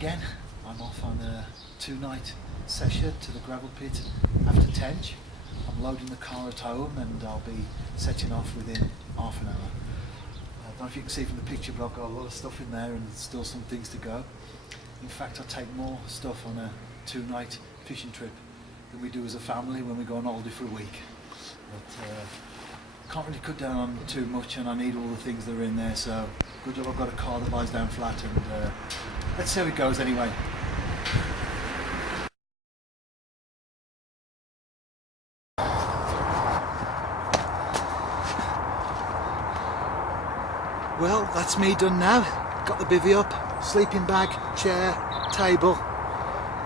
again. I'm off on a 2-night session to the gravel pit after Tench. I'm loading the car at home and I'll be setting off within half an hour. I don't know if you can see from the picture, but I've got a lot of stuff in there and still some things to go. In fact, I take more stuff on a 2-night fishing trip than we do as a family when we go on holiday for a week. But can't really cut down on too much, and I need all the things that are in there, so good job I've got a car that lies down flat, and let's see how it goes anyway. Well, that's me done now. Got the bivvy up, sleeping bag, chair, table.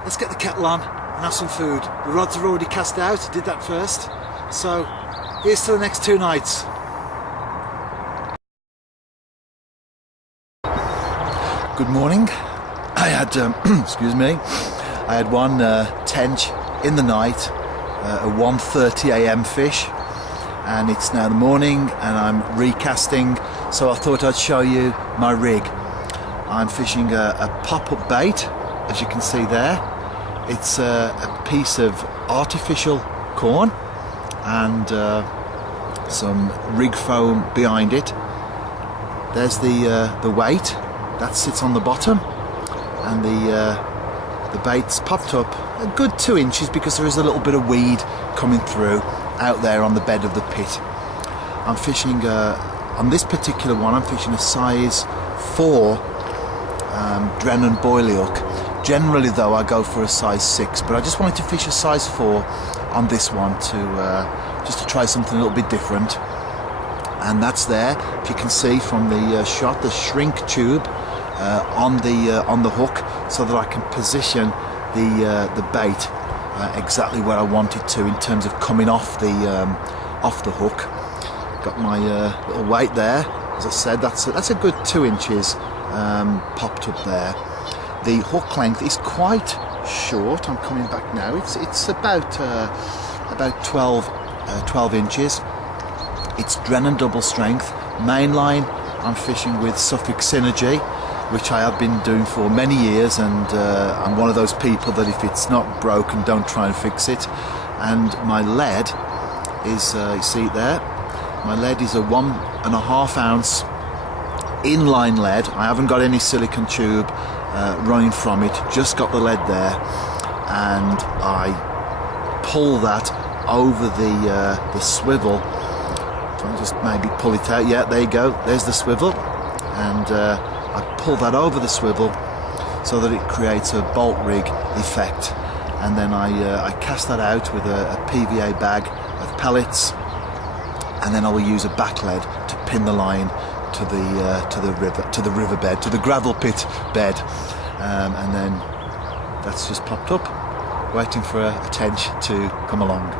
Let's get the kettle on and have some food. The rods are already cast out, did that first. So here's to the next 2 nights. Good morning. I had, excuse me, I had one tench in the night, a 1:30 a.m. fish, and it's now the morning and I'm recasting, so I thought I'd show you my rig. I'm fishing a pop-up bait, as you can see there. It's a piece of artificial corn and some rig foam behind it. There's the weight that sits on the bottom, and the bait's popped up a good 2 inches because there is a little bit of weed coming through out there on the bed of the pit. I'm fishing on this particular one. I'm fishing a size 4 Drennan boilie hook. Generally though I go for a size 6, but I just wanted to fish a size 4 on this one to just to try something a little bit different. And that's there, if you can see from the shot, the shrink tube on the hook, so that I can position the bait exactly where I want it to in terms of coming off the hook. Got my little weight there. As I said, that's a good 2 inches popped up there. The hook length is quite short. I'm coming back now. It's about 12 inches. It's Drennan double strength. Mainline, I'm fishing with Suffolk Synergy, which I have been doing for many years, and I'm one of those people that if it's not broken, don't try and fix it. And my lead is, you see it there, my lead is a 1.5 ounce inline lead. I haven't got any silicone tube running from it, just got the lead there, and I pull that over the swivel. So I'll just maybe pull it out. Yeah, there you go, there's the swivel, and I pull that over the swivel so that it creates a bolt rig effect, and then I cast that out with a PVA bag of pellets, and then I will use a back lead to pin the line to the riverbed, to the gravel pit bed, and then that's just popped up, waiting for a tench to come along.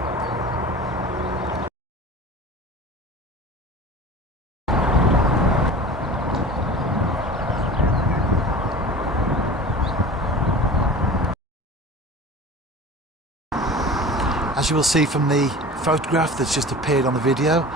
As you will see from the photograph that's just appeared on the video,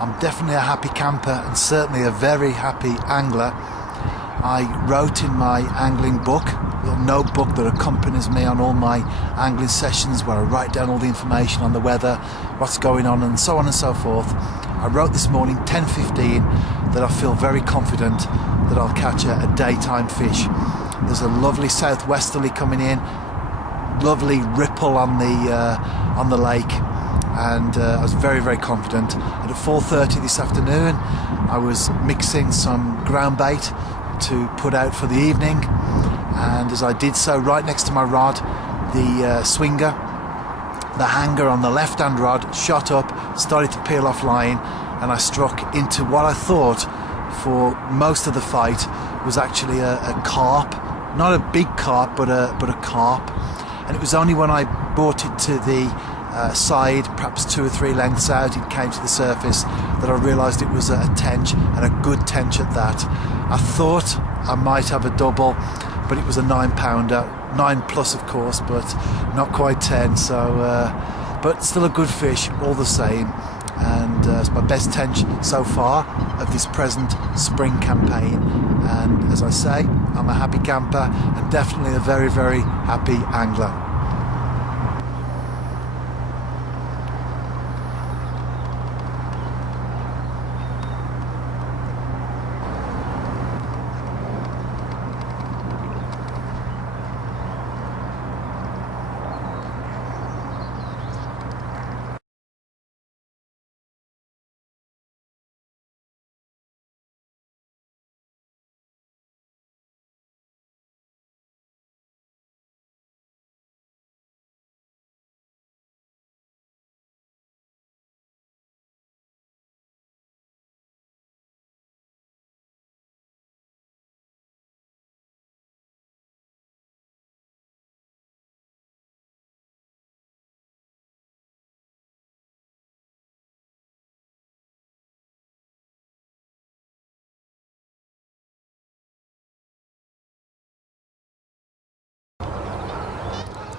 I'm definitely a happy camper and certainly a very happy angler. I wrote in my angling book, a little notebook that accompanies me on all my angling sessions, where I write down all the information on the weather, what's going on, and so on and so forth. I wrote this morning, 10:15, that I feel very confident that I'll catch a daytime fish. There's a lovely southwesterly coming in, lovely ripple on the lake, and I was very, very confident. And at 4:30 this afternoon I was mixing some ground bait to put out for the evening, and as I did so, right next to my rod, the swinger, the hanger on the left hand rod, shot up, started to peel off line, and I struck into what I thought for most of the fight was actually a carp. Not a big carp, but a carp. And it was only when I brought it to the side, perhaps 2 or 3 lengths out, it came to the surface, that I realised it was a tench, and a good tench at that. I thought I might have a double, but it was a 9-pounder, 9 plus of course, but not quite 10. So, but still a good fish all the same. And it's my best tench so far of this present spring campaign, and as I say, I'm a happy camper and definitely a very, very happy angler.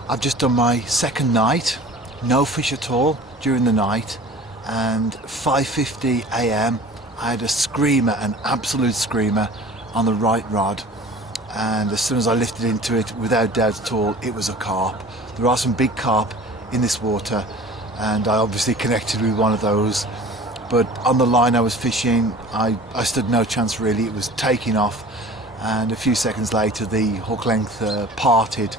I've just done my second night, no fish at all during the night, and 5:50 a.m. I had a screamer, an absolute screamer on the right rod, and as soon as I lifted into it, without doubt at all, it was a carp. There are some big carp in this water, and I obviously connected with one of those, but on the line I was fishing, I stood no chance really. It was taking off, and a few seconds later the hook length parted.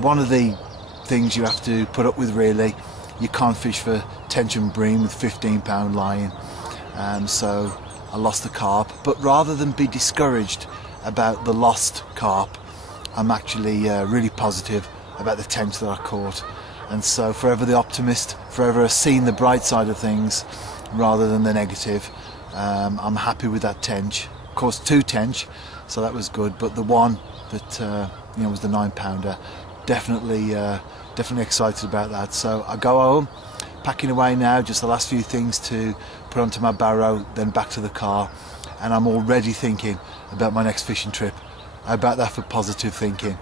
One of the things you have to put up with really, you can't fish for tench and bream with 15-pound line, so I lost the carp. But rather than be discouraged about the lost carp, I'm actually really positive about the tench that I caught, and so forever the optimist, forever seeing the bright side of things rather than the negative. I'm happy with that tench. Of course, 2 tench, so that was good, but the one that was the 9-pounder. Definitely excited about that. So I go home, packing away now, just the last few things to put onto my barrow, then back to the car, and I'm already thinking about my next fishing trip. How about that for positive thinking?